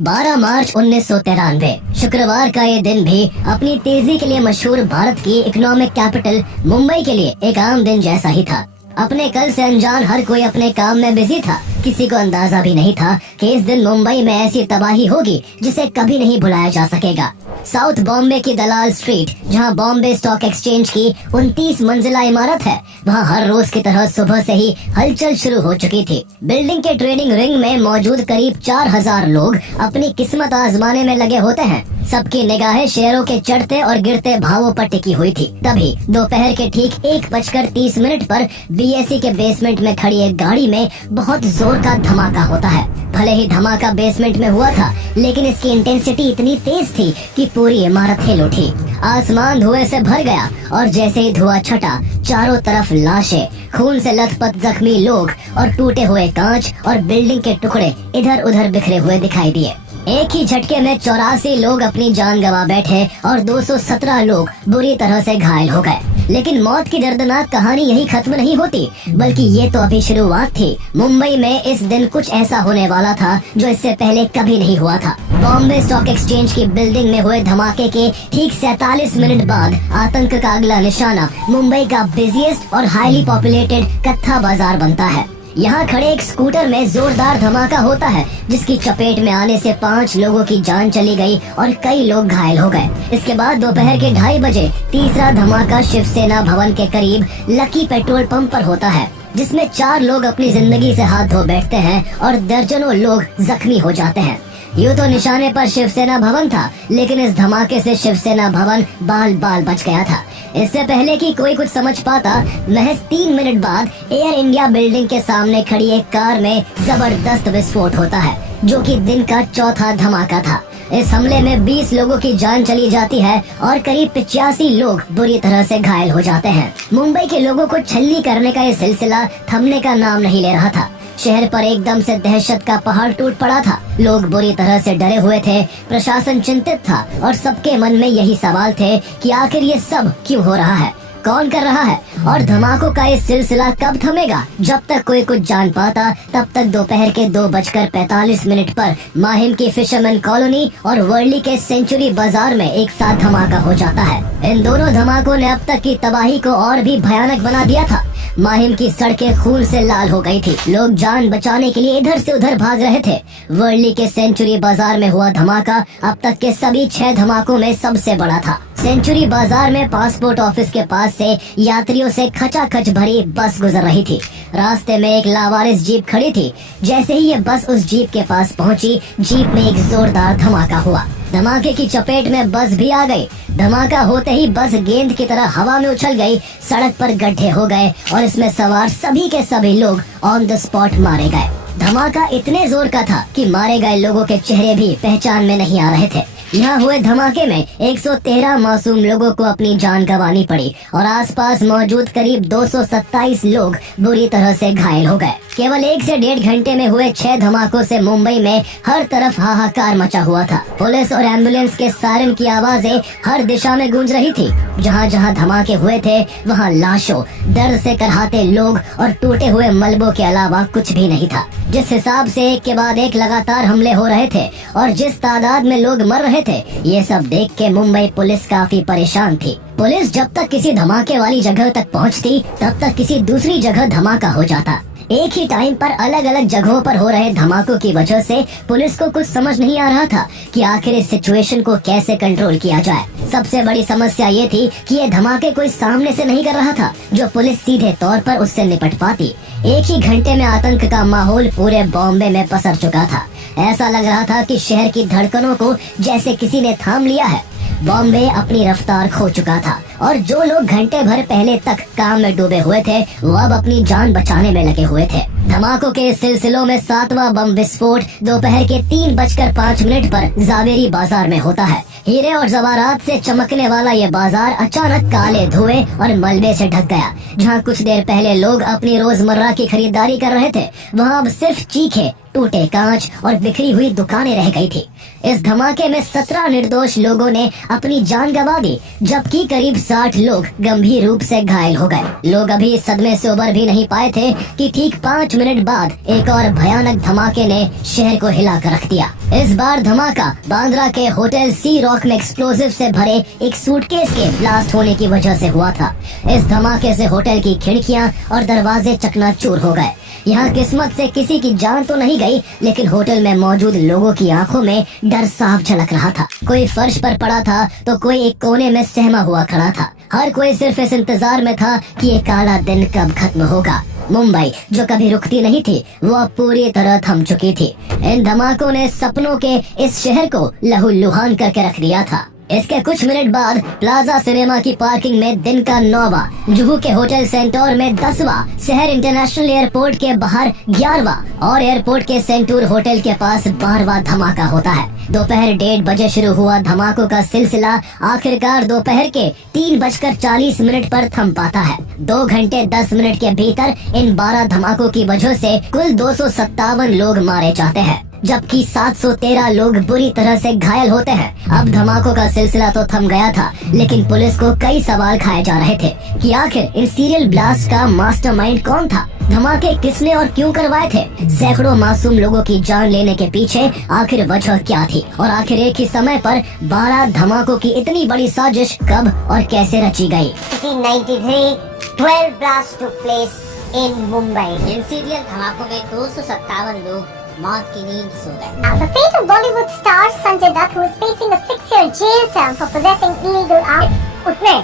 12 मार्च 1993 शुक्रवार का ये दिन भी अपनी तेजी के लिए मशहूर भारत की इकोनॉमिक कैपिटल मुंबई के लिए एक आम दिन जैसा ही था। अपने कल से अनजान हर कोई अपने काम में बिजी था। किसी को अंदाजा भी नहीं था कि इस दिन मुंबई में ऐसी तबाही होगी जिसे कभी नहीं भुलाया जा सकेगा। साउथ बॉम्बे की दलाल स्ट्रीट, जहां बॉम्बे स्टॉक एक्सचेंज की 29 मंजिला इमारत है, वहां हर रोज की तरह सुबह से ही हलचल शुरू हो चुकी थी। बिल्डिंग के ट्रेडिंग रिंग में मौजूद करीब 4000 लोग अपनी किस्मत आजमाने में लगे होते हैं। सबकी निगाहें शेयरों के चढ़ते और गिरते भावों पर टिकी हुई थी। तभी दोपहर के ठीक 1:30 पर बीएसई के बेसमेंट में खड़ी एक गाड़ी में बहुत जोर का धमाका होता है। भले ही धमाका बेसमेंट में हुआ था, लेकिन इसकी इंटेंसिटी इतनी तेज थी कि पूरी इमारत हिल उठी। आसमान धुएं से भर गया और जैसे ही धुआं छटा, चारों तरफ लाशें, खून से लथपथ जख्मी लोग और टूटे हुए कांच और बिल्डिंग के टुकड़े इधर उधर बिखरे हुए दिखाई दिए। एक ही झटके में 84 लोग अपनी जान गंवा बैठे और 217 लोग बुरी तरह से घायल हो गए। लेकिन मौत की दर्दनाक कहानी यही खत्म नहीं होती, बल्कि ये तो अभी शुरुआत थी। मुंबई में इस दिन कुछ ऐसा होने वाला था जो इससे पहले कभी नहीं हुआ था। बॉम्बे स्टॉक एक्सचेंज की बिल्डिंग में हुए धमाके के ठीक 47 मिनट बाद आतंक का अगला निशाना मुंबई का बिजिएस्ट और हाईली पॉपुलेटेड कत्था बाजार बनता है। यहाँ खड़े एक स्कूटर में जोरदार धमाका होता है, जिसकी चपेट में आने से 5 लोगों की जान चली गई और कई लोग घायल हो गए। इसके बाद दोपहर के 2:30 बजे तीसरा धमाका शिवसेना भवन के करीब लकी पेट्रोल पंप पर होता है, जिसमें 4 लोग अपनी जिंदगी से हाथ धो बैठते हैं और दर्जनों लोग जख्मी हो जाते हैं। यूँ तो निशाने पर शिवसेना भवन था, लेकिन इस धमाके से शिवसेना भवन बाल बाल बच गया था। इससे पहले कि कोई कुछ समझ पाता, महज 3 मिनट बाद एयर इंडिया बिल्डिंग के सामने खड़ी एक कार में जबरदस्त विस्फोट होता है, जो कि दिन का चौथा धमाका था। इस हमले में 20 लोगों की जान चली जाती है और करीब 85 लोग बुरी तरह से घायल हो जाते हैं। मुंबई के लोगों को छलनी करने का ये सिलसिला थमने का नाम नहीं ले रहा था। शहर पर एकदम से दहशत का पहाड़ टूट पड़ा था। लोग बुरी तरह से डरे हुए थे, प्रशासन चिंतित था और सबके मन में यही सवाल थे कि आखिर ये सब क्यों हो रहा है, कौन कर रहा है और धमाकों का ये सिलसिला कब थमेगा। जब तक कोई कुछ जान पाता, तब तक दोपहर के 2:45 पर माहिम की फिशरमैन कॉलोनी और वर्ली के सेंचुरी बाजार में एक साथ धमाका हो जाता है। इन दोनों धमाकों ने अब तक की तबाही को और भी भयानक बना दिया था। माहिम की सड़कें खून से लाल हो गई थी। लोग जान बचाने के लिए इधर से उधर भाग रहे थे। वर्ली के सेंचुरी बाजार में हुआ धमाका अब तक के सभी 6 धमाकों में सबसे बड़ा था। सेंचुरी बाजार में पासपोर्ट ऑफिस के पास से यात्रियों से खचाखच भरी बस गुजर रही थी। रास्ते में एक लावारिस जीप खड़ी थी। जैसे ही ये बस उस जीप के पास पहुंची, जीप में एक जोरदार धमाका हुआ। धमाके की चपेट में बस भी आ गई। धमाका होते ही बस गेंद की तरह हवा में उछल गई, सड़क पर गड्ढे हो गए और इसमें सवार सभी के सभी लोग ऑन द स्पॉट मारे गए। धमाका इतने जोर का था कि मारे गए लोगों के चेहरे भी पहचान में नहीं आ रहे थे। यहाँ हुए धमाके में 113 मासूम लोगों को अपनी जान गंवानी पड़ी और आसपास मौजूद करीब 227 लोग बुरी तरह से घायल हो गए। केवल 1 से 1.5 घंटे में हुए 6 धमाकों से मुंबई में हर तरफ हाहाकार मचा हुआ था। पुलिस और एम्बुलेंस के सायरन की आवाजें हर दिशा में गूंज रही थी। जहाँ जहाँ धमाके हुए थे, वहाँ लाशों, दर्द से करहाते लोग और टूटे हुए मलबों के अलावा कुछ भी नहीं था। जिस हिसाब से एक के बाद एक लगातार हमले हो रहे थे और जिस तादाद में लोग मर रहे थे, ये सब देख के मुंबई पुलिस काफी परेशान थी। पुलिस जब तक किसी धमाके वाली जगह तक पहुंचती, तब तक किसी दूसरी जगह धमाका हो जाता। एक ही टाइम पर अलग अलग जगहों पर हो रहे धमाकों की वजह से पुलिस को कुछ समझ नहीं आ रहा था कि आखिर इस सिचुएशन को कैसे कंट्रोल किया जाए। सबसे बड़ी समस्या ये थी कि ये धमाके कोई सामने से नहीं कर रहा था, जो पुलिस सीधे तौर पर उससे निपट पाती। एक ही घंटे में आतंक का माहौल पूरे बॉम्बे में पसर चुका था। ऐसा लग रहा था कि शहर की धड़कनों को जैसे किसी ने थाम लिया है। बॉम्बे अपनी रफ्तार खो चुका था और जो लोग घंटे भर पहले तक काम में डूबे हुए थे, वो अब अपनी जान बचाने में लगे हुए थे। धमाकों के सिलसिलों में 7वां बम विस्फोट दोपहर के 3:05 पर जावेरी बाजार में होता है। हीरे और जवाहरात से चमकने वाला ये बाजार अचानक काले धुएं और मलबे से ढक गया। जहाँ कुछ देर पहले लोग अपनी रोजमर्रा की खरीदारी कर रहे थे, वहाँ अब सिर्फ चीखें, टूटे कांच और बिखरी हुई दुकानें रह गई थी। इस धमाके में 17 निर्दोष लोगों ने अपनी जान गंवा दी, जबकि करीब 60 लोग गंभीर रूप से घायल हो गए। लोग अभी इस सदमे से उबर भी नहीं पाए थे कि ठीक 5 मिनट बाद एक और भयानक धमाके ने शहर को हिला कर रख दिया। इस बार धमाका बांद्रा के होटल सी रॉक में एक्सप्लोजिव से भरे एक सूटकेस के ब्लास्ट होने की वजह से हुआ था। इस धमाके से होटल की खिड़कियां और दरवाजे चकनाचूर हो गए। यहाँ किस्मत से किसी की जान तो नहीं गई, लेकिन होटल में मौजूद लोगों की आंखों में डर साफ झलक रहा था। कोई फर्श पर पड़ा था तो कोई एक कोने में सहमा हुआ खड़ा था। हर कोई सिर्फ इस इंतजार में था कि ये काला दिन कब खत्म होगा। मुंबई जो कभी रुकती नहीं थी, वो अब पूरी तरह थम चुकी थी। इन धमाकों ने सपनों के इस शहर को लहूलुहान करके रख दिया था। इसके कुछ मिनट बाद प्लाजा सिनेमा की पार्किंग में दिन का 9वां, जुहू के होटल सेंटोर में 10वां, शहर इंटरनेशनल एयरपोर्ट के बाहर 11वां और एयरपोर्ट के सेंटूर होटल के पास 12वां धमाका होता है। दोपहर 1:30 बजे शुरू हुआ धमाकों का सिलसिला आखिरकार दोपहर के 3:40 पर थम पाता है। 2 घंटे 10 मिनट के भीतर इन 12 धमाकों की वजह से कुल 257 लोग मारे जाते हैं, जबकि 713 लोग बुरी तरह से घायल होते हैं। अब धमाकों का सिलसिला तो थम गया था, लेकिन पुलिस को कई सवाल खाए जा रहे थे कि आखिर इन सीरियल ब्लास्ट का मास्टरमाइंड कौन था, धमाके किसने और क्यों करवाए थे, सैकड़ों मासूम लोगों की जान लेने के पीछे आखिर वजह क्या थी, और आखिर एक ही समय पर 12 धमाकों की इतनी बड़ी साजिश कब और कैसे रची गई। 1993, 12 blasts took place in Mumbai. इन सीरियल धमाकों में 257 लोग मौत की नींद सो गए। The fate of Bollywood star Sanjay Dutt, who is facing a 6-year jail term for possessing illegal arms. उसने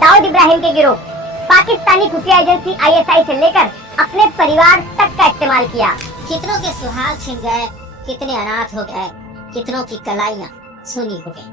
दाऊद इब्राहिम के गिरोह, पाकिस्तानी खुफिया एजेंसी ISI से लेकर अपने परिवार तक का इस्तेमाल किया। कितनों के सुहाग छिन गए, कितने अनाथ हो गए, कितनों की कलाइयां सुनी हो गई।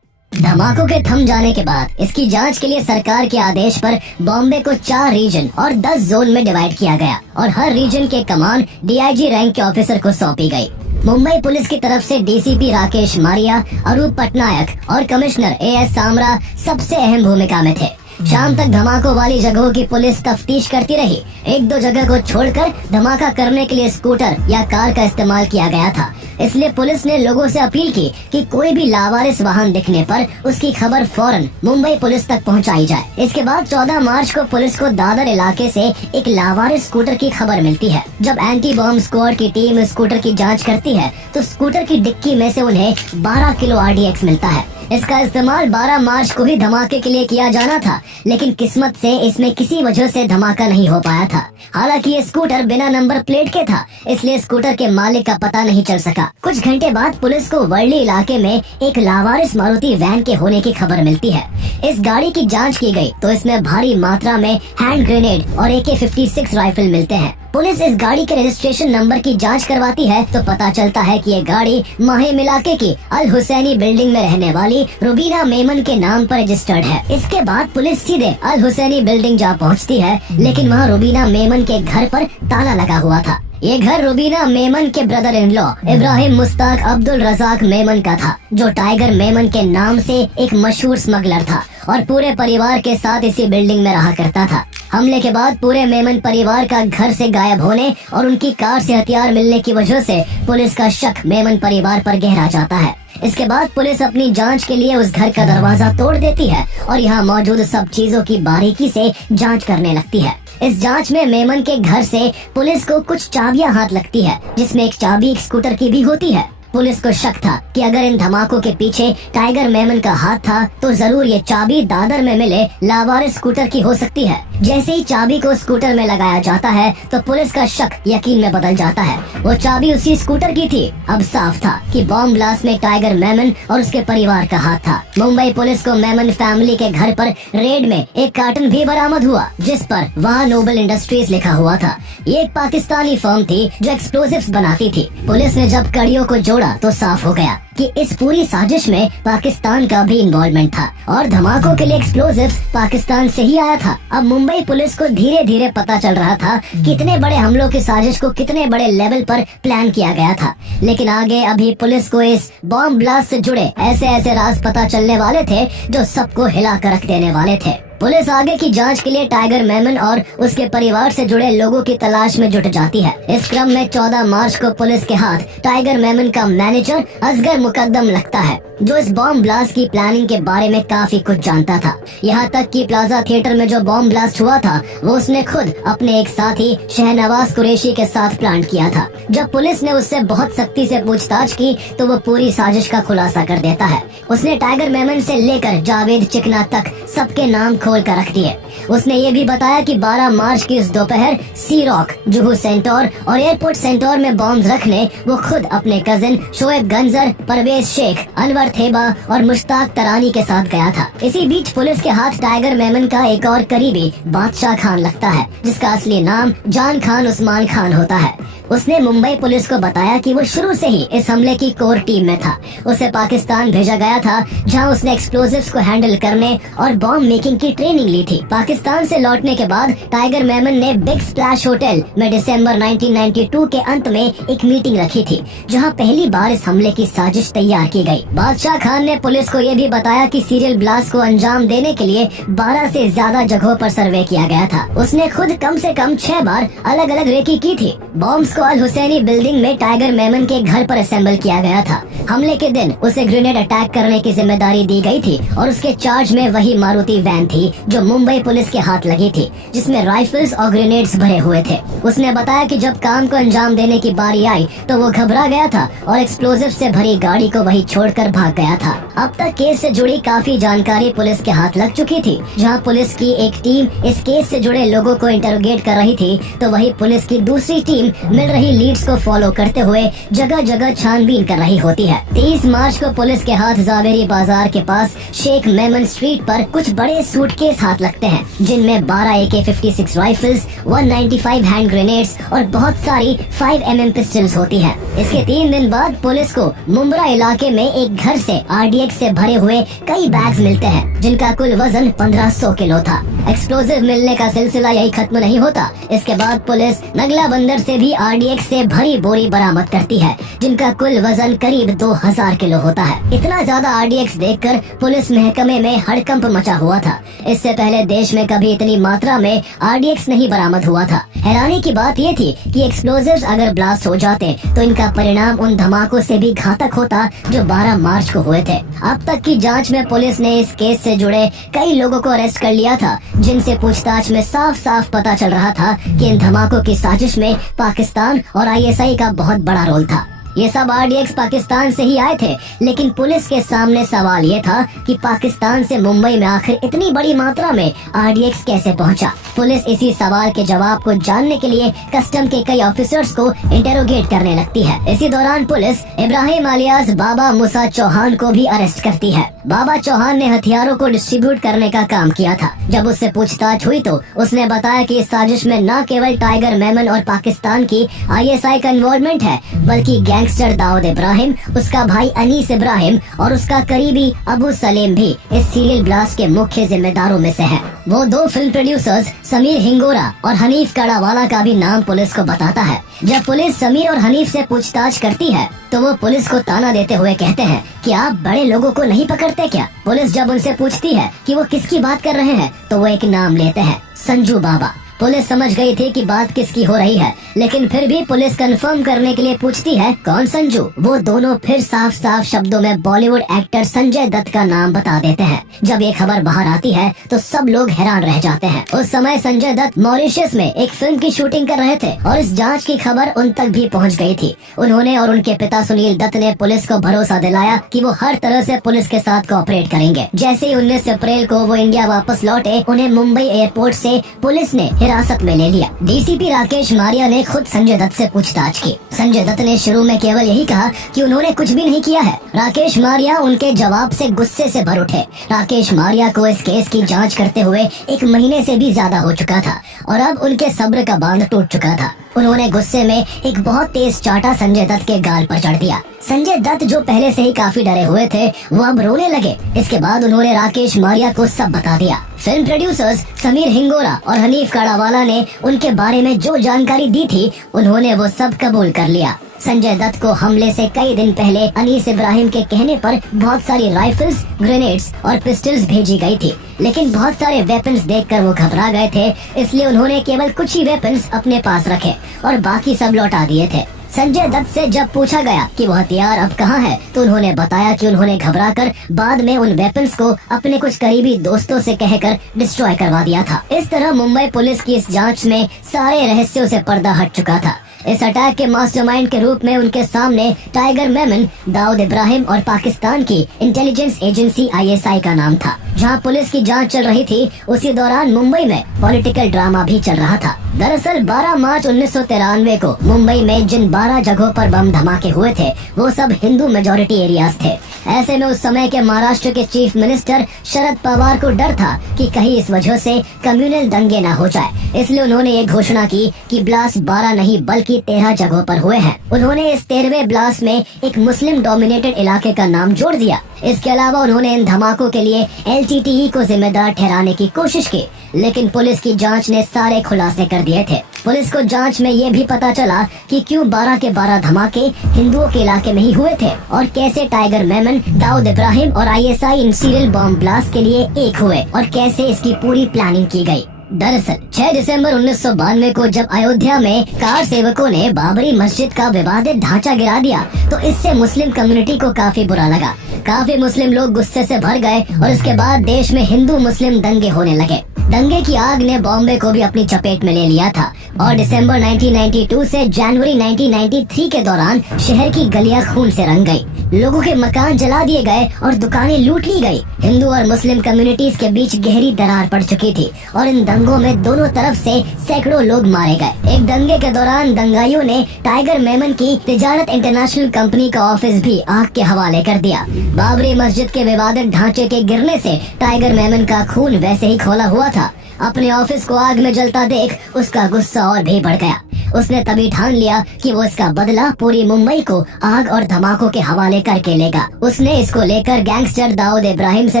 धमाकों के थम जाने के बाद इसकी जांच के लिए सरकार के आदेश पर बॉम्बे को 4 रीजन और 10 जोन में डिवाइड किया गया और हर रीजन के कमान DIG रैंक के ऑफिसर को सौंपी गई। मुंबई पुलिस की तरफ से DCP राकेश मारिया, अरूप पटनायक और कमिश्नर AS सामरा सबसे अहम भूमिका में थे। शाम तक धमाकों वाली जगहों की पुलिस तफ्तीश करती रही। 1-2 जगह को छोड़कर धमाका करने के लिए स्कूटर या कार का इस्तेमाल किया गया था। इसलिए पुलिस ने लोगों से अपील की कि कोई भी लावारिस वाहन दिखने पर उसकी खबर फौरन मुंबई पुलिस तक पहुंचाई जाए। इसके बाद 14 मार्च को पुलिस को दादर इलाके से एक लावारिस स्कूटर की खबर मिलती है। जब एंटी बॉम्ब स्क्वाड की टीम स्कूटर की जांच करती है तो स्कूटर की डिक्की में से उन्हें 12 किलो RDX मिलता है। इसका इस्तेमाल 12 मार्च को ही धमाके के लिए किया जाना था, लेकिन किस्मत से इसमें किसी वजह से धमाका नहीं हो पाया था। हालांकि ये स्कूटर बिना नंबर प्लेट के था, इसलिए स्कूटर के मालिक का पता नहीं चल सका। कुछ घंटे बाद पुलिस को वर्ली इलाके में एक लावारिस मारुति वैन के होने की खबर मिलती है। इस गाड़ी की जांच की गई तो इसमें भारी मात्रा में हैंड ग्रेनेड और AK-56 राइफल मिलते हैं। पुलिस इस गाड़ी के रजिस्ट्रेशन नंबर की जांच करवाती है तो पता चलता है कि ये गाड़ी माहिम इलाके की अल हुसैनी बिल्डिंग में रहने वाली रुबीना मेमन के नाम पर रजिस्टर्ड है। इसके बाद पुलिस सीधे अल हुसैनी बिल्डिंग जा पहुंचती है, लेकिन वहां रुबीना मेमन के घर पर ताला लगा हुआ था। ये घर रुबीना मेमन के brother in law Ibrahim Mustaq Abdul Razak Memon का था, जो टाइगर मेमन के नाम से एक मशहूर स्मगलर था और पूरे परिवार के साथ इसी बिल्डिंग में रहा करता था। हमले के बाद पूरे मेमन परिवार का घर से गायब होने और उनकी कार से हथियार मिलने की वजह से पुलिस का शक मेमन परिवार पर गहरा जाता है। इसके बाद पुलिस अपनी जांच के लिए उस घर का दरवाजा तोड़ देती है और यहाँ मौजूद सब चीजों की बारीकी से जांच करने लगती है। इस जांच में मेमन के घर से पुलिस को कुछ चाबियां हाथ लगती है, जिसमें एक चाबी एक स्कूटर की भी होती है। पुलिस को शक था कि अगर इन धमाकों के पीछे टाइगर मेमन का हाथ था तो जरूर ये चाबी दादर में मिले लावारिस स्कूटर की हो सकती है। जैसे ही चाबी को स्कूटर में लगाया जाता है तो पुलिस का शक यकीन में बदल जाता है। वो चाबी उसी स्कूटर की थी। अब साफ था कि बॉम्ब ब्लास्ट में टाइगर मेमन और उसके परिवार का हाथ था। मुंबई पुलिस को मेमन फैमिली के घर पर रेड में एक कार्टन भी बरामद हुआ, जिस पर वहाँ नोबल इंडस्ट्रीज लिखा हुआ था। ये एक पाकिस्तानी फर्म थी जो एक्सप्लोजिव्स बनाती थी। पुलिस ने जब कड़ियों को जोड़ा तो साफ हो गया कि इस पूरी साजिश में पाकिस्तान का भी इन्वॉल्वमेंट था और धमाकों के लिए एक्सप्लोजिव्स पाकिस्तान से ही आया था। अब मुंबई पुलिस को धीरे धीरे पता चल रहा था कि इतने बड़े हमलों की साजिश को कितने बड़े लेवल पर प्लान किया गया था। लेकिन आगे अभी पुलिस को इस बॉम्ब ब्लास्ट से जुड़े ऐसे ऐसे राज पता चलने वाले थे जो सबको हिला कर रख देने वाले थे। पुलिस आगे की जांच के लिए टाइगर मेमन और उसके परिवार से जुड़े लोगों की तलाश में जुट जाती है। इस क्रम में 14 मार्च को पुलिस के हाथ टाइगर मेमन का मैनेजर असगर मुकद्दम लगता है, जो इस बॉम्ब ब्लास्ट की प्लानिंग के बारे में काफी कुछ जानता था। यहाँ तक कि प्लाजा थिएटर में जो बॉम्ब ब्लास्ट हुआ था वो उसने खुद अपने एक साथी शहनवाज कुरैशी के साथ प्लान किया था। जब पुलिस ने उससे बहुत सख्ती से पूछताछ की तो वो पूरी साजिश का खुलासा कर देता है। उसने टाइगर मेमन से लेकर जावेद चिकना तक सबके नाम खोल कर रख दिए। उसने ये भी बताया कि 12 मार्च की इस दोपहर सी रॉक, जुहू सेंटोर और एयरपोर्ट सेंटोर में बॉम्ब रखने वो खुद अपने कजिन शोएब गंजर, परवेज शेख, अनवर थेबा और मुश्ताक तरानी के साथ गया था। इसी बीच पुलिस के हाथ टाइगर मेमन का एक और करीबी बादशाह खान लगता है, जिसका असली नाम जान खान उस्मान खान होता है। उसने मुंबई पुलिस को बताया कि वो शुरू से ही इस हमले की कोर टीम में था। उसे पाकिस्तान भेजा गया था, जहां उसने एक्सप्लोजिव्स को हैंडल करने और बॉम्ब मेकिंग की ट्रेनिंग ली थी। पाकिस्तान से लौटने के बाद टाइगर मेमन ने बिग स्प्लैश होटल में दिसंबर 1992 के अंत में एक मीटिंग रखी थी, जहां पहली बार इस हमले की साजिश तैयार की गई। बादशाह खान ने पुलिस को ये भी बताया कि सीरियल ब्लास्ट को अंजाम देने के लिए 12 से ज्यादा जगहों पर सर्वे किया गया था। उसने खुद कम से कम 6 बार अलग अलग रेकी की थी। बॉम्ब्स को अल हुसैनी बिल्डिंग में टाइगर मेमन के घर पर असेंबल किया गया था। हमले के दिन उसे ग्रेनेड अटैक करने की जिम्मेदारी दी गई थी और उसके चार्ज में वही मारुति वैन थी जो मुंबई पुलिस के हाथ लगी थी, जिसमें राइफल्स और ग्रेनेड्स भरे हुए थे। उसने बताया कि जब काम को अंजाम देने की बारी आई तो वो घबरा गया था और एक्सप्लोजिव से भरी गाड़ी को वही छोड़कर भाग गया था। अब तक केस से जुड़ी काफी जानकारी पुलिस के हाथ लग चुकी थी। जहां पुलिस की एक टीम इस केस से जुड़े लोगों को इंटरोगेट कर रही थी, तो वही पुलिस की दूसरी टीम मिल रही लीड्स को फॉलो करते हुए जगह जगह छानबीन कर रही होती है। 30 मार्च को पुलिस के हाथ जावेरी बाजार के पास शेख मेमन स्ट्रीट पर कुछ बड़े सूटकेस हाथ लगते हैं, जिनमें 12 AK-56 राइफल्स, 195 हैंड ग्रेनेड्स और बहुत सारी 5mm पिस्टल्स होती है। इसके 3 दिन बाद पुलिस को मुंब्रा इलाके में एक घर से RDX से भरे हुए कई बैग्स मिलते हैं, जिनका कुल वजन 1500 किलो था। एक्सप्लोजिव मिलने का सिलसिला यही खत्म नहीं होता। इसके बाद पुलिस नगला बंदर से भी RDX से भरी बोरी बरामद करती है, जिनका कुल वजन करीब 2000 किलो होता है। इतना ज्यादा RDX देखकर पुलिस महकमे में हड़कंप मचा हुआ था। इससे पहले देश में कभी इतनी मात्रा में RDX नहीं बरामद हुआ था। हैरानी की बात ये थी कि एक्सप्लोजिव्स अगर ब्लास्ट हो जाते तो इनका परिणाम उन धमाकों से भी घातक होता जो 12 मार्च को हुए थे। अब तक की जांच में पुलिस ने इस केस से जुड़े कई लोगों को अरेस्ट कर लिया था, जिनसे पूछताछ में साफ साफ पता चल रहा था कि इन धमाकों की साजिश में पाकिस्तान और ISI का बहुत बड़ा रोल था। ये सब RDX पाकिस्तान से ही आए थे, लेकिन पुलिस के सामने सवाल ये था कि पाकिस्तान से मुंबई में आखिर इतनी बड़ी मात्रा में RDX कैसे पहुंचा। पुलिस इसी सवाल के जवाब को जानने के लिए कस्टम के कई ऑफिसर्स को इंटेरोगेट करने लगती है। इसी दौरान पुलिस इब्राहिम अलियास बाबा मूसा चौहान को भी अरेस्ट करती है। बाबा चौहान ने हथियारों को डिस्ट्रीब्यूट करने का काम किया था। जब उससे पूछताछ हुई तो उसने बताया कि इस साजिश में न केवल टाइगर मेमन और पाकिस्तान की ISI का इन्वॉल्वमेंट है, बल्कि गैंगस्टर दाऊद इब्राहिम, उसका भाई अनीस इब्राहिम और उसका करीबी अबू सलीम भी इस सीरियल ब्लास्ट के मुख्य जिम्मेदारों में से है। वो 2 फिल्म प्रोड्यूसर्स समीर हिंगोरा और हनीफ कड़ावाला का भी नाम पुलिस को बताता है। जब पुलिस समीर और हनीफ से पूछताछ करती है तो वो पुलिस को ताना देते हुए कहते हैं कि आप बड़े लोगों को नहीं पकड़ते क्या। पुलिस जब उनसे पूछती है कि वो किसकी बात कर रहे हैं तो वो एक नाम लेते हैं, संजू बाबा। पुलिस समझ गई थी कि बात किसकी हो रही है, लेकिन फिर भी पुलिस कंफर्म करने के लिए पूछती है, कौन संजू। वो दोनों फिर साफ साफ शब्दों में बॉलीवुड एक्टर संजय दत्त का नाम बता देते हैं। जब ये खबर बाहर आती है तो सब लोग हैरान रह जाते हैं। उस समय संजय दत्त मॉरिशस में एक फिल्म की शूटिंग कर रहे थे और इस जांच की खबर उन तक भी पहुंच गई थी। उन्होंने और उनके पिता सुनील दत्त ने पुलिस को भरोसा दिलाया कि वो हर तरह से पुलिस के साथ कोऑपरेट करेंगे। जैसे ही 19 अप्रैल को वो इंडिया वापस लौटे, उन्हें मुंबई एयरपोर्ट से पुलिस ने हिरासत में ले लिया। DCP राकेश मारिया ने खुद संजय दत्त से पूछताछ की। संजय दत्त ने शुरू में केवल यही कहा कि उन्होंने कुछ भी नहीं किया है। राकेश मारिया उनके जवाब से गुस्से से भर उठे। राकेश मारिया को इस केस की जांच करते हुए 1 महीने से भी ज्यादा हो चुका था और अब उनके सब्र का बांध टूट चुका था। उन्होंने गुस्से में एक बहुत तेज चाटा संजय दत्त के गाल पर चढ़ दिया। संजय दत्त जो पहले से ही काफी डरे हुए थे वो अब रोने लगे। इसके बाद उन्होंने राकेश मारिया को सब बता दिया। फिल्म प्रोड्यूसर्स समीर हिंगोरा और हनीफ काड़ावाला ने उनके बारे में जो जानकारी दी थी उन्होंने वो सब कबूल कर लिया। संजय दत्त को हमले से कई दिन पहले अनीस इब्राहिम के कहने पर बहुत सारी राइफल्स, ग्रेनेड्स और पिस्टल्स भेजी गई थी, लेकिन बहुत सारे वेपन्स देखकर वो घबरा गए थे, इसलिए उन्होंने केवल कुछ ही वेपन्स अपने पास रखे और बाकी सब लौटा दिए थे। संजय दत्त से जब पूछा गया कि वो हथियार अब कहाँ है, तो उन्होंने बताया कि उन्होंने घबराकर बाद में उन वेपन्स को अपने कुछ करीबी दोस्तों से कहकर डिस्ट्रॉय करवा दिया था। इस तरह मुंबई पुलिस की इस जांच में सारे रहस्यों से पर्दा हट चुका था। इस अटैक के मास्टरमाइंड के रूप में उनके सामने टाइगर मेमन, दाऊद इब्राहिम और पाकिस्तान की इंटेलिजेंस एजेंसी ISI का नाम था। जहां पुलिस की जांच चल रही थी उसी दौरान मुंबई में पॉलिटिकल ड्रामा भी चल रहा था। दरअसल 12 मार्च 1993 को मुंबई में जिन 12 जगहों पर बम धमाके हुए थे वो सब हिंदू मेजोरिटी एरियाज थे। ऐसे में उस समय के महाराष्ट्र के चीफ मिनिस्टर शरद पवार को डर था कि कहीं इस वजह से कम्युनल दंगे न हो जाए, इसलिए उन्होंने ये घोषणा की कि ब्लास्ट 12 नहीं बल्कि 13 जगहों पर हुए हैं। उन्होंने इस 13वें ब्लास्ट में एक मुस्लिम डोमिनेटेड इलाके का नाम जोड़ दिया। इसके अलावा उन्होंने इन धमाकों के लिए LTTE को जिम्मेदार ठहराने की कोशिश की, लेकिन पुलिस की जांच ने सारे खुलासे कर दिए थे। पुलिस को जांच में ये भी पता चला कि क्यों 12 के 12 धमाके हिंदुओं के इलाके में ही हुए थे और कैसे टाइगर मेमन, दाऊद इब्राहिम और ISI in serial bomb blast के लिए एक हुए और कैसे इसकी पूरी प्लानिंग की गई। दरअसल 6 दिसंबर 1992 को जब अयोध्या में कार सेवकों ने बाबरी मस्जिद का विवादित ढांचा गिरा दिया तो इससे मुस्लिम कम्युनिटी को काफी बुरा लगा। काफी मुस्लिम लोग गुस्से से भर गए और इसके बाद देश में हिंदू मुस्लिम दंगे होने लगे। दंगे की आग ने बॉम्बे को भी अपनी चपेट में ले लिया था और दिसंबर 1992 से जनवरी 1993 के दौरान शहर की गलियां खून से रंग गई। लोगों के मकान जला दिए गए और दुकानें लूट ली गई। हिंदू और मुस्लिम कम्युनिटीज के बीच गहरी दरार पड़ चुकी थी और इन दंगों में दोनों तरफ से सैकड़ों लोग मारे गए। एक दंगे के दौरान दंगाइयों ने टाइगर मेमन की तिजारत इंटरनेशनल कंपनी का ऑफिस भी आग के हवाले कर दिया। बाबरी मस्जिद के विवादित ढांचे के गिरने से टाइगर मेमन का खून वैसे ही खौला हुआ था। अपने ऑफिस को आग में जलता देख उसका गुस्सा और भी बढ़ गया। उसने तभी ठान लिया कि वो इसका बदला पूरी मुंबई को आग और धमाकों के हवाले करके लेगा। उसने इसको लेकर गैंगस्टर दाऊद इब्राहिम से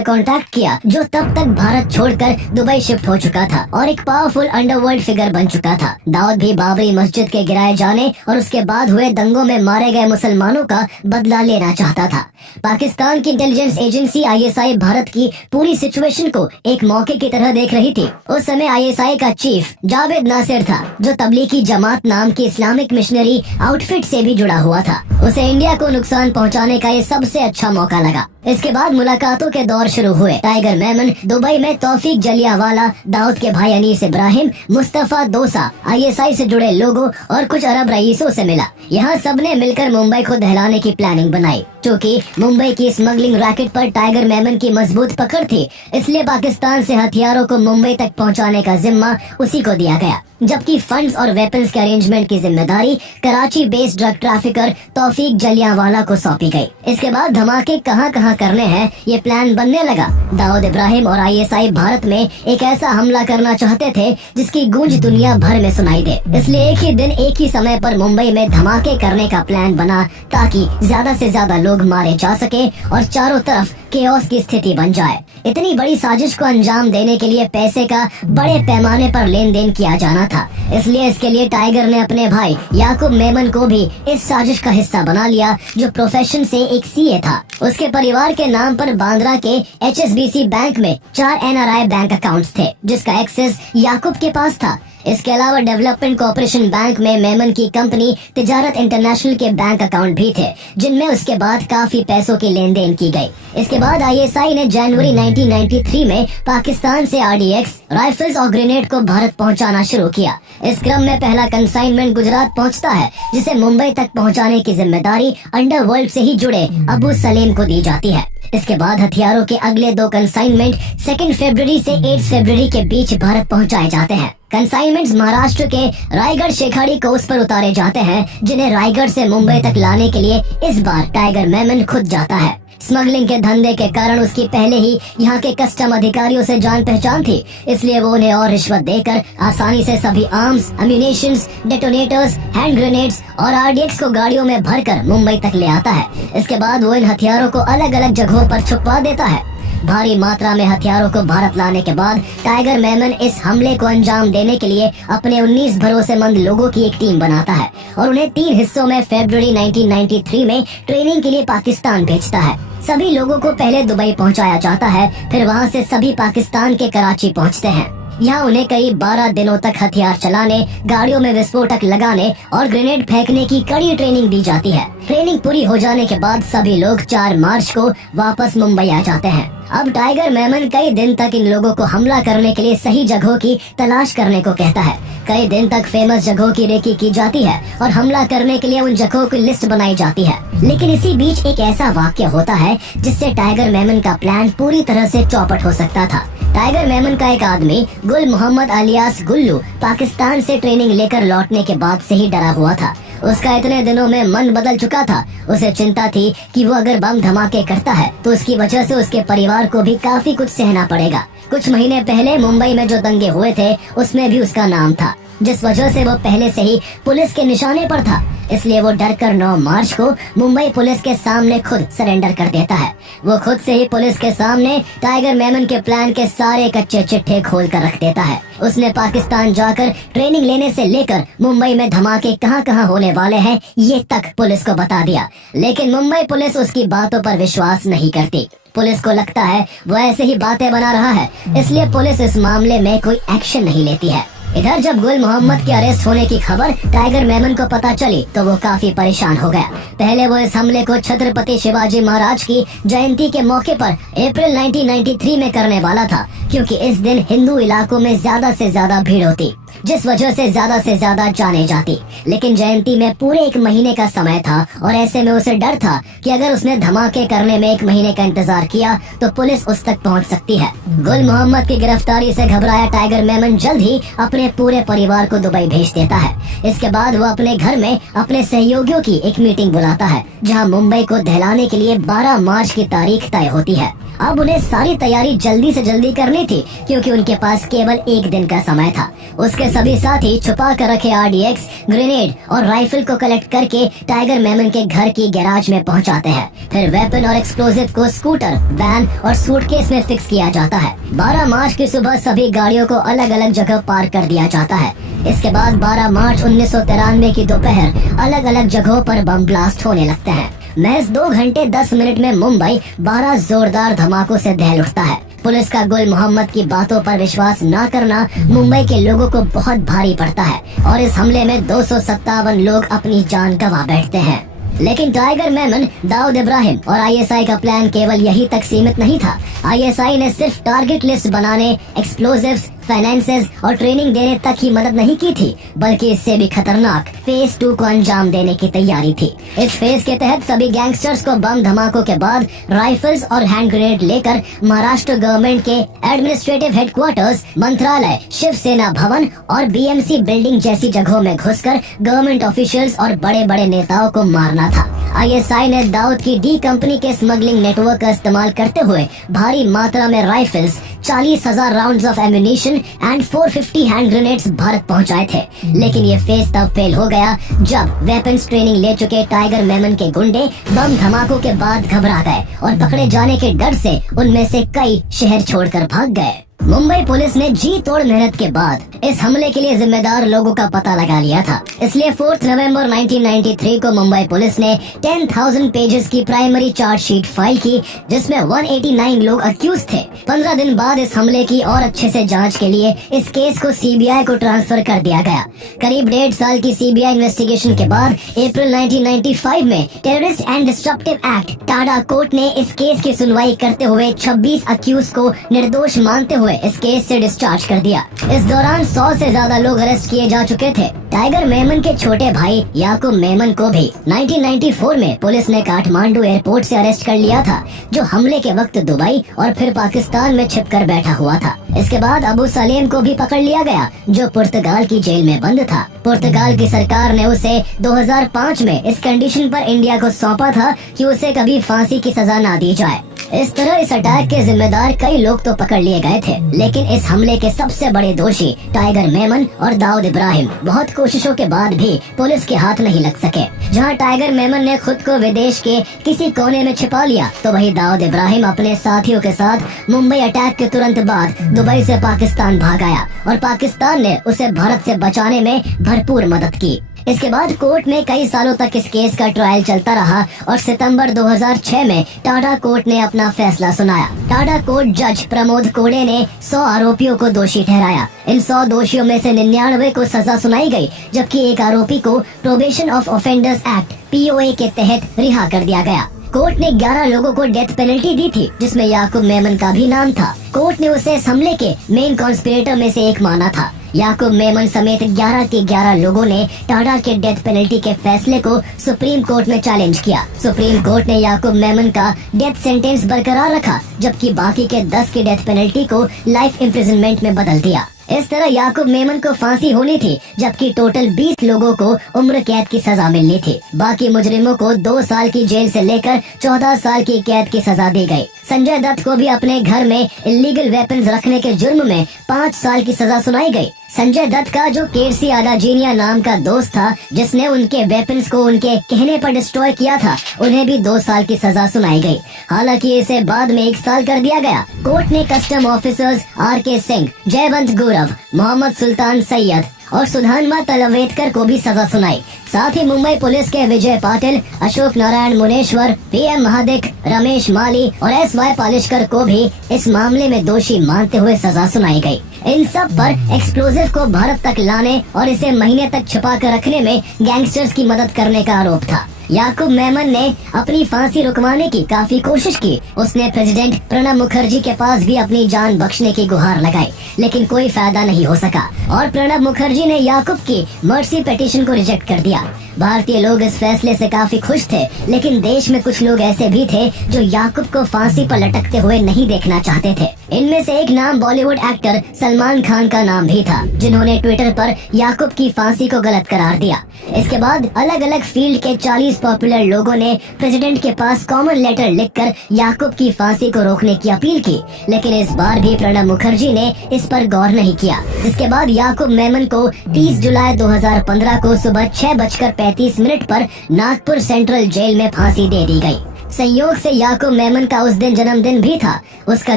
कांटेक्ट किया, जो तब तक भारत छोड़कर दुबई शिफ्ट हो चुका था और एक पावरफुल अंडरवर्ल्ड फिगर बन चुका था। दाऊद भी बाबरी मस्जिद के गिराए जाने और उसके बाद हुए दंगों में मारे गए मुसलमानों का बदला लेना चाहता था। पाकिस्तान की इंटेलिजेंस एजेंसी ISI भारत की पूरी सिचुएशन को एक मौके की तरह देख रही थी। उस समय ISI का चीफ जावेद नासिर था, जो तबलीगी जमात नाम की इस्लामिक मिशनरी आउटफिट से भी जुड़ा हुआ था। उसे इंडिया को नुकसान पहुंचाने का ये सबसे अच्छा मौका लगा। इसके बाद मुलाकातों के दौर शुरू हुए। टाइगर मेमन दुबई में तौफीक जलियावाला, दाऊद के भाई अनीस इब्राहिम, मुस्तफा दोसा, ISI से जुड़े लोगों और कुछ अरब रईसों से मिला। यहाँ सबने मिलकर मुंबई को दहलाने की प्लानिंग बनाई। क्योंकि मुंबई की स्मगलिंग रैकेट पर टाइगर मेमन की मजबूत पकड़ थी, इसलिए पाकिस्तान से हथियारों को मुंबई तक पहुंचाने का जिम्मा उसी को दिया गया, जबकि फंड्स और वेपन्स के अरेंजमेंट की जिम्मेदारी कराची बेस्ड ड्रग ट्रैफिकर तौफीक जलियांवाला को सौंपी गई। इसके बाद धमाके कहां कहां करने हैं ये प्लान बनने लगा। दाऊद इब्राहिम और ISI भारत में एक ऐसा हमला करना चाहते थे जिसकी गूंज दुनिया भर में सुनाई दे, इसलिए एक ही दिन एक ही समय पर मुंबई में धमाके करने का प्लान बना ताकि ज्यादा से ज्यादा लोग मारे जा सके और चारों तरफ केओस की स्थिति बन जाए। इतनी बड़ी साजिश को अंजाम देने के लिए पैसे का बड़े पैमाने पर लेन देन किया जाना था, इसलिए इसके लिए टाइगर ने अपने भाई याकूब मेमन को भी इस साजिश का हिस्सा बना लिया, जो प्रोफेशन से एक CA था। उसके परिवार के नाम पर बांद्रा के HSBC बैंक में 4 NRI बैंक अकाउंट्स थे, जिसका एक्सेस याकूब के पास था। इसके अलावा डेवलपमेंट कॉर्पोरेशन बैंक में मेमन की कंपनी तिजारत इंटरनेशनल के बैंक अकाउंट भी थे, जिनमें उसके बाद काफी पैसों की लेन देन की गई। इसके बाद ISI ने जनवरी 1993 में पाकिस्तान से RDX, राइफल्स और ग्रेनेड को भारत पहुंचाना शुरू किया। इस क्रम में पहला कंसाइनमेंट गुजरात पहुंचता है, जिसे मुंबई तक पहुंचाने की जिम्मेदारी अंडरवर्ल्ड से ही जुड़े अबू सलीम को दी जाती है। इसके बाद हथियारों के अगले 2 कंसाइनमेंट 2 फरवरी से 8 फरवरी के बीच भारत पहुंचाए जाते हैं। कंसाइनमेंट्स महाराष्ट्र के रायगढ़ शेखाड़ी कोस्ट पर उतारे जाते हैं, जिन्हें रायगढ़ से मुंबई तक लाने के लिए इस बार टाइगर मेमन खुद जाता है। स्मगलिंग के धंधे के कारण उसकी पहले ही यहाँ के कस्टम अधिकारियों से जान पहचान थी, इसलिए वो उन्हें और रिश्वत देकर आसानी से सभी आर्म्स, अम्यूनेशंस, डेटोनेटर्स, हैंड ग्रेनेड्स और RDX को गाड़ियों में भरकर मुंबई तक ले आता है। इसके बाद वो इन हथियारों को अलग अलग जगहों पर छुपा देता है। भारी मात्रा में हथियारों को भारत लाने के बाद टाइगर मेमन इस हमले को अंजाम देने के लिए अपने 19 भरोसेमंद लोगों की एक टीम बनाता है और उन्हें 3 हिस्सों में फरवरी 1993 में ट्रेनिंग के लिए पाकिस्तान भेजता है। सभी लोगों को पहले दुबई पहुंचाया जाता है, फिर वहां से सभी पाकिस्तान के कराची पहुंचते हैं। यहाँ उन्हें करीब 12 दिनों तक हथियार चलाने, गाड़ियों में विस्फोटक लगाने और ग्रेनेड फेंकने की कड़ी ट्रेनिंग दी जाती है। ट्रेनिंग पूरी हो जाने के बाद सभी लोग 4 मार्च को वापस मुंबई आ जाते हैं। अब टाइगर मेमन कई दिन तक इन लोगों को हमला करने के लिए सही जगहों की तलाश करने को कहता है। कई दिन तक फेमस जगहों की रेकी की जाती है और हमला करने के लिए उन जगहों की लिस्ट बनाई जाती है। लेकिन इसी बीच एक ऐसा वाक्य होता है जिससे टाइगर मेमन का प्लान पूरी तरह से चौपट हो सकता था। टाइगर मेमन का एक आदमी गुल मोहम्मद अलियास गुल्लू पाकिस्तान से ट्रेनिंग लेकर लौटने के बाद से ही डरा हुआ था। उसका इतने दिनों में मन बदल चुका था। उसे चिंता थी कि वो अगर बम धमाके करता है तो उसकी वजह से उसके परिवार को भी काफी कुछ सहना पड़ेगा। कुछ महीने पहले मुंबई में जो दंगे हुए थे उसमें भी उसका नाम था, जिस वजह से वो पहले से ही पुलिस के निशाने पर था। इसलिए वो डरकर 9 मार्च को मुंबई पुलिस के सामने खुद सरेंडर कर देता है। वो खुद से ही पुलिस के सामने टाइगर मेमन के प्लान के सारे कच्चे चिट्ठे खोल कर रख देता है। उसने पाकिस्तान जाकर ट्रेनिंग लेने से लेकर मुंबई में धमाके कहां कहां होने वाले हैं ये तक पुलिस को बता दिया। लेकिन मुंबई पुलिस उसकी बातों पर विश्वास नहीं करती। पुलिस को लगता है वो ऐसे ही बातें बना रहा है, इसलिए पुलिस इस मामले में कोई एक्शन नहीं लेती है। इधर जब गुल मोहम्मद के अरेस्ट होने की खबर टाइगर मेमन को पता चली तो वो काफी परेशान हो गया। पहले वो इस हमले को छत्रपति शिवाजी महाराज की जयंती के मौके पर अप्रैल 1993 में करने वाला था, क्योंकि इस दिन हिंदू इलाकों में ज्यादा से ज्यादा भीड़ होती, जिस वजह से ज्यादा जाने जाती। लेकिन जयंती में पूरे 1 महीने का समय था और ऐसे में उसे डर था कि अगर उसने धमाके करने में 1 महीने का इंतजार किया तो पुलिस उस तक पहुंच सकती है। गुल मोहम्मद की गिरफ्तारी से घबराया टाइगर मेमन जल्द ही अपने पूरे परिवार को दुबई भेज देता है। इसके बाद वो अपने घर में अपने सहयोगियों की एक मीटिंग बुलाता है, जहां मुंबई को दहलाने के लिए 12 मार्च की तारीख तय होती है। अब उन्हें सारी तैयारी जल्दी से जल्दी करनी थी, क्योंकि उनके पास केवल 1 दिन का समय था। उसके सभी साथी छुपा कर रखे RDX, ग्रेनेड और राइफल को कलेक्ट करके टाइगर मेमन के घर की गैराज में पहुंचाते हैं। फिर वेपन और एक्सप्लोजिव को स्कूटर, वैन और सूटकेस में फिक्स किया जाता है। 12 मार्च की सुबह सभी गाड़ियों को अलग अलग जगह पार्क कर दिया जाता है। इसके बाद 12 मार्च 1993 की दोपहर अलग अलग जगहों पर बम ब्लास्ट होने लगते हैं। महज 2 घंटे 10 मिनट में मुंबई 12 जोरदार धमाकों से दहल उठता है। पुलिस का गुल मोहम्मद की बातों पर विश्वास न करना मुंबई के लोगों को बहुत भारी पड़ता है और इस हमले में 257 लोग अपनी जान गंवा बैठते हैं। लेकिन टाइगर मेमन, दाऊद इब्राहिम और ISI का प्लान केवल यही तक सीमित नहीं था। ISI ने सिर्फ टारगेट लिस्ट बनाने, एक्सप्लोजिव्स, फाइनेंसेस और ट्रेनिंग देने तक ही मदद नहीं की थी, बल्कि इससे भी खतरनाक फेज 2 को अंजाम देने की तैयारी थी। इस फेज के तहत सभी गैंगस्टर्स को बम धमाकों के बाद राइफल्स और हैंड ग्रेनेड लेकर महाराष्ट्र गवर्नमेंट के एडमिनिस्ट्रेटिव हेडक्वार्टर्स, मंत्रालय, शिवसेना भवन और BMC बिल्डिंग जैसी जगहों में घुसकर गवर्नमेंट ऑफिशियल्स और बड़े बड़े नेताओं को मारना था। ISI ने दाऊद की D कंपनी के स्मगलिंग नेटवर्क का इस्तेमाल करते हुए भारी मात्रा में rifles, 40,000 rounds of ammunition and 450 hand grenades Bharat पहुंचाए थे। लेकिन ये फेज तब फेल हो गया जब वेपन्स ट्रेनिंग ले चुके टाइगर मेमन के गुंडे बम धमाकों के बाद घबरा गए और पकड़े जाने के डर से उनमें से कई शहर छोड़कर भाग गए। मुंबई पुलिस ने जी तोड़ मेहनत के बाद इस हमले के लिए जिम्मेदार लोगों का पता लगा लिया था। इसलिए 4 नवंबर 1993 को मुंबई पुलिस ने 10,000 पेजेस की प्राइमरी चार्जशीट फाइल की, जिसमें 189 लोग अक्यूज थे। 15 दिन बाद इस हमले की और अच्छे से जांच के लिए इस केस को CBI को ट्रांसफर कर दिया गया। करीब 1.5 साल की CBI इन्वेस्टिगेशन के बाद अप्रैल 1995 में terrorist and disruptive act TADA court ने इस केस की सुनवाई करते हुए 26 अक्यूज को निर्दोष मानते हुए हुए इस केस से डिस्चार्ज कर दिया। इस दौरान 100 से ज्यादा लोग अरेस्ट किए जा चुके थे। टाइगर मेमन के छोटे भाई याकूब मेमन को भी 1994 में पुलिस ने काठमांडू एयरपोर्ट से अरेस्ट कर लिया था, जो हमले के वक्त दुबई और फिर पाकिस्तान में छिपकर बैठा हुआ था। इसके बाद अबू सलेम को भी पकड़ लिया गया, जो पुर्तगाल की जेल में बंद था। पुर्तगाल की सरकार ने उसे 2005 में इस कंडीशन पर इंडिया को सौंपा था कि उसे कभी फांसी की सजा ना दी जाए। इस तरह इस अटैक के जिम्मेदार कई लोग तो पकड़ लिए गए थे, लेकिन इस हमले के सबसे बड़े दोषी टाइगर मेमन और दाऊद इब्राहिम बहुत कोशिशों के बाद भी पुलिस के हाथ नहीं लग सके। जहां टाइगर मेमन ने खुद को विदेश के किसी कोने में छिपा लिया, तो वहीं दाऊद इब्राहिम अपने साथियों के साथ मुंबई अटैक के तुरंत बाद दुबई से पाकिस्तान भाग आया और पाकिस्तान ने उसे भारत से बचाने में भरपूर मदद की। इसके बाद कोर्ट में कई सालों तक इस केस का ट्रायल चलता रहा और सितंबर 2006 में टाडा कोर्ट ने अपना फैसला सुनाया। टाडा कोर्ट जज प्रमोद कोड़े ने 100 आरोपियों को दोषी ठहराया। इन 100 दोषियों में से 99 को सजा सुनाई गई, जबकि एक आरोपी को probation of offenders act POA के तहत रिहा कर दिया गया। कोर्ट ने 11 लोगों को डेथ पेनल्टी दी थी, जिसमें याकूब मेमन का भी नाम था। कोर्ट ने उसे इस हमले के मेन कॉन्स्पिरेटर में से एक माना था। याकूब मेमन समेत 11 के 11 लोगों ने टाडा के डेथ पेनल्टी के फैसले को सुप्रीम कोर्ट में चैलेंज किया। सुप्रीम कोर्ट ने याकूब मेमन का डेथ सेंटेंस बरकरार रखा, जबकि बाकी के 10 की डेथ पेनल्टी को लाइफ इम्प्रिजनमेंट में बदल दिया। इस तरह याकूब मेमन को फांसी होनी थी, जबकि टोटल 20 लोगों को उम्र कैद की सजा मिलनी थी। बाकी मुजरिमों को 2 साल की जेल से लेकर 14 साल की कैद की सजा दी गई। संजय दत्त को भी अपने घर में इलीगल वेपन्स रखने के जुर्म में 5 साल की सजा सुनाई गई। संजय दत्त का जो केरसी आदाजीनिया नाम का दोस्त था, जिसने उनके वेपन्स को उनके कहने पर डिस्ट्रॉय किया था, उन्हें भी 2 साल की सजा सुनाई गई। हालांकि इसे बाद में 1 साल कर दिया गया। कोर्ट ने कस्टम ऑफिसर्स RK सिंह, जयवंत गौरव, मोहम्मद सुल्तान सैयद और सुधान्मा तलवेदकर को भी सजा सुनाई। साथ ही मुंबई पुलिस के विजय पाटिल, अशोक नारायण मुनेश्वर, PM महादिक, रमेश माली और SY पालिशकर को भी इस मामले में दोषी मानते हुए सजा सुनाई गई। इन सब पर एक्सप्लोजिव को भारत तक लाने और इसे महीने तक छुपा कर रखने में गैंगस्टर्स की मदद करने का आरोप था। याकूब मेमन ने अपनी फांसी रुकवाने की काफी कोशिश की। उसने प्रेसिडेंट प्रणब मुखर्जी के पास भी अपनी जान बख्शने की गुहार लगाई, लेकिन कोई फायदा नहीं हो सका और प्रणब मुखर्जी ने याकूब की मर्सी पिटीशन को रिजेक्ट कर दिया। भारतीय लोग इस फैसले से काफी खुश थे, लेकिन देश में कुछ लोग ऐसे भी थे जो याकूब को फांसी पर लटकते हुए नहीं देखना चाहते थे। इनमें से एक नाम बॉलीवुड एक्टर सलमान खान का नाम भी था, जिन्होंने ट्विटर पर याकूब की फांसी को गलत करार दिया। इसके बाद अलग अलग फील्ड के 40 पॉपुलर लोगों ने प्रेसिडेंट के पास कॉमन लेटर लिखकर याकूब की फांसी को रोकने की अपील की, लेकिन इस बार भी प्रणब मुखर्जी ने इस पर गौर नहीं किया। इसके बाद याकूब मेमन को 30 जुलाई 2015 को सुबह 6:35 पर नागपुर सेंट्रल जेल में फांसी दे दी गई। संयोग से याकूब मेमन का उस दिन जन्मदिन भी था। उसका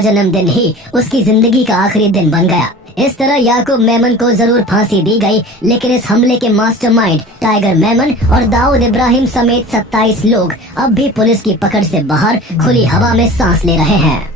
जन्मदिन ही उसकी जिंदगी का आखिरी दिन बन गया। इस तरह याकूब मेमन को जरूर फांसी दी गई, लेकिन इस हमले के मास्टरमाइंड टाइगर मेमन और दाऊद इब्राहिम समेत 27 लोग अब भी पुलिस की पकड़ से बाहर खुली हवा में सांस ले रहे हैं।